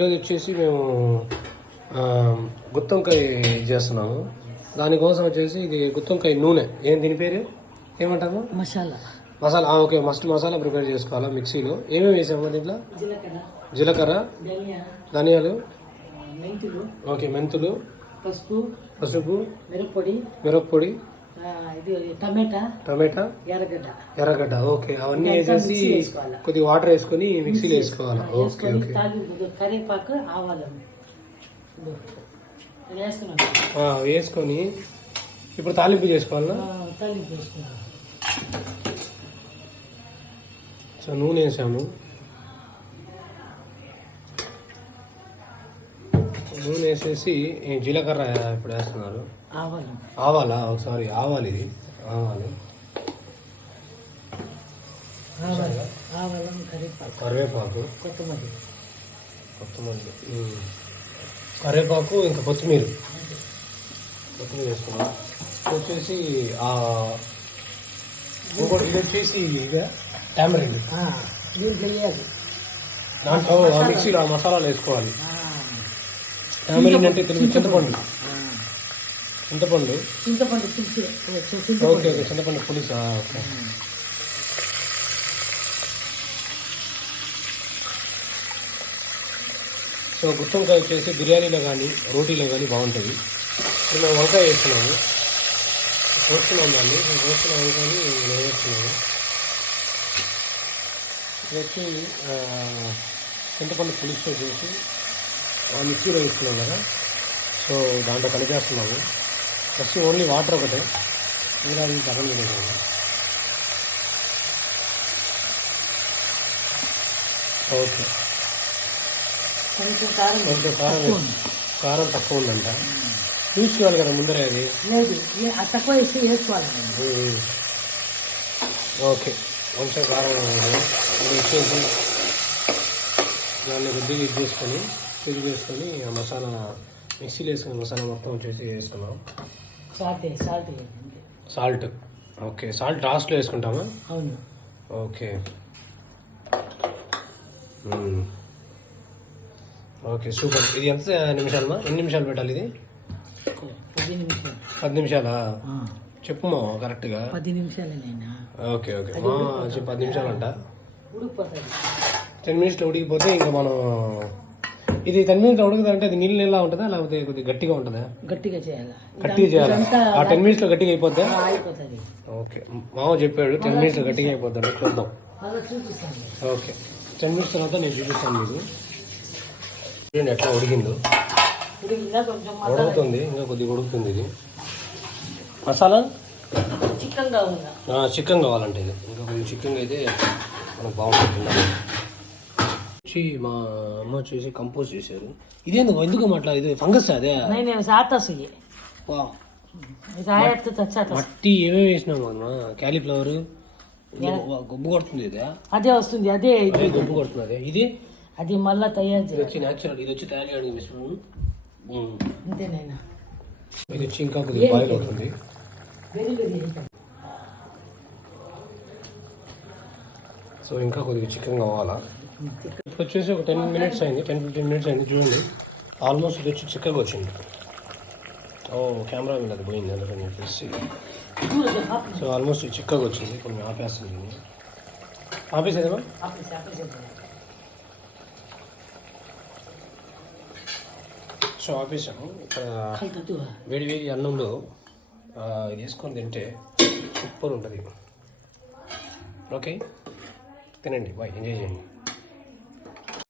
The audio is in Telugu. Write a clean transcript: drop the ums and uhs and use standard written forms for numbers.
ఈరోజు వచ్చేసి మేము గుత్తొంకాయ చేస్తున్నాము. దానికోసం వచ్చేసి ఇది గుత్తొంకాయ నూనె, దీని పేరు ఏమంటాము? Masala. Okay, must masala prepare చేసుకోవాలా. మిక్సీలో ఏమేమి వేసాము దీంట్లో? జీలకర్ర, ధనియాలు, ఓకే, మెంతులు, పసుపు, మిరప్పొడి, టమాటా, ఎర్రగడ్డ. ఓకే, అవన్నీ వేసేసి కొద్దిగా వాటర్ వేసుకొని మిక్సీలో వేసుకోవాలి. ఓకే ఓకే, వేసుకొని ఇప్పుడు తాలింపు చేసుకోవాలా. సో నూనె వేసాము. నూనె వేసేసి జీలకర్ర ఇప్పుడు వేస్తున్నారు. ఆవాలా? సారీ, ఆవాలు. ఇది ఆవాలు, కరివేపాకు, కొత్తమల్లి, కరివేపాకు, ఇంకా కొత్తిమీర వేసుకున్నాం. వచ్చేసి ఇంకోటి ఇది వచ్చేసి టామరిన్. దాంట్లో మిక్సీలో మసాలాలు వేసుకోవాలి. టామరిన్ అంటే తెలుగు చింతపండు. ఓకే ఓకే, చింతపండు పులుసా? ఓకే. సో గుత్తొంకాయ వచ్చేసి బిర్యానీలో కానీ రోటీలో కానీ బాగుంటుంది. ఇప్పుడు మేము వంకాయ వేస్తున్నాము. కోస్తున్నాం దాన్ని, కోస్తున్నాము కానీ నేను వేస్తున్నాము. ఇది వచ్చి చింతపండు పులుసు వచ్చేసి మిక్సీలో వేస్తున్నాం కదా, సో దాంట్లో కలిపేస్తున్నాము. ఫస్ట్ ఓన్లీ వాటర్ ఒకటే, ఇంకా అది పక్కన పెట్టేసాము. ఓకే, కొంచెం కారం తక్కువ ఉందంట. చూసుకోవాలి కదా ముందరే, అది తక్కువ వేసుకోవాలి. ఓకే, కొంచెం కారం వచ్చేసి దాన్ని కొద్దిగా ఇది చేసుకొని ఆ మసాలా మిక్సీలో వేసుకుని మసాలా మొత్తం వచ్చేసి వేసుకున్నాం. సాల్ట్. ఓకే, సాల్ట్ లాస్ట్లో వేసుకుంటామా? అవును. Okay okay, super. ఇది ఎంత నిమిషాలమ్మా? ఎన్ని నిమిషాలు పెట్టాలి ఇది? 10 నిమిషాలా? చెప్పుమా కరెక్ట్గా. 10 నిమిషాలేనా? ఓకే ఓకే, 10 నిమిషాలు అంట. 10 మినిట్స్లో ఉడికిపోతే ఇంకా మనం ఇది 10 మినిట్స్లో ఉడుకుతుందంటే అది నీళ్ళ ఉంటుందా లేకపోతే కొద్దిగా గట్టిగా ఉంటుందా? గట్టిగా చేయాలి. ఆ 10 మినిట్స్లో గట్టిగా అయిపోద్దా? ఓకే, మామ చెప్పాడు 10 మినిట్స్లో గట్టిగా అయిపోద్దాడు. చూద్దాం. ఓకే, 10 మినిట్స్ తర్వాత నేను చూపిస్తాను మీకు. చూడండి ఎట్లా ఉడికిందో. ఉడుకుతుంది, ఇంకా కొద్దిగా ఉడుకుతుంది. ఇది మసాలా చికెన్ కావాలంటే ఇది ఇంకా కొద్దిగా చికెన్ అయితే మనకు బాగుంటుంది. మా అమ్మ వచ్చేసి కంపోజ్ చేశారు. ఎందుకు మాట్లా ఇది ఫంగస్ అదే మట్టి ఏమేమి వేసినాము అమ్మా? క్యాలీఫ్లవర్ గొబ్బు కొడుతుంది. ఇది అదే వస్తుంది, అదే గొబ్బు కొడుతుంది. అదే ఇది అది మళ్ళీ తయారు వచ్చి న్యాచురల్. ఇది వచ్చి తయారు చేయడానికి మిశ్రమం అంతేనైనా. ఇది వచ్చి ఇంకా కొద్దిగా బాయిల్ అవుతుంది. సో ఇంకా కొద్దిగా చికెన్ కావాలా. వచ్చేసి ఒక 10 మినిట్స్ అయింది, 10-15 మినిట్స్ అయింది. చూడండి ఆల్మోస్ట్ ఇది వచ్చి చిక్కగా వచ్చింది. కెమెరా మీద అది పోయింది అందుకని చెప్పేసి. సో ఆల్మోస్ట్ చిక్కగా వచ్చింది. కొంచెం ఆపేస్తుంది. ఆపేసేదేమా? సో ఆపేసాము. వేడి వేడి అన్నంలో ఇది వేసుకొని తింటే సూపర్ ఉంటుంది. ఓకే, తినండి, బాయ్, ఎంజాయ్ చేయండి.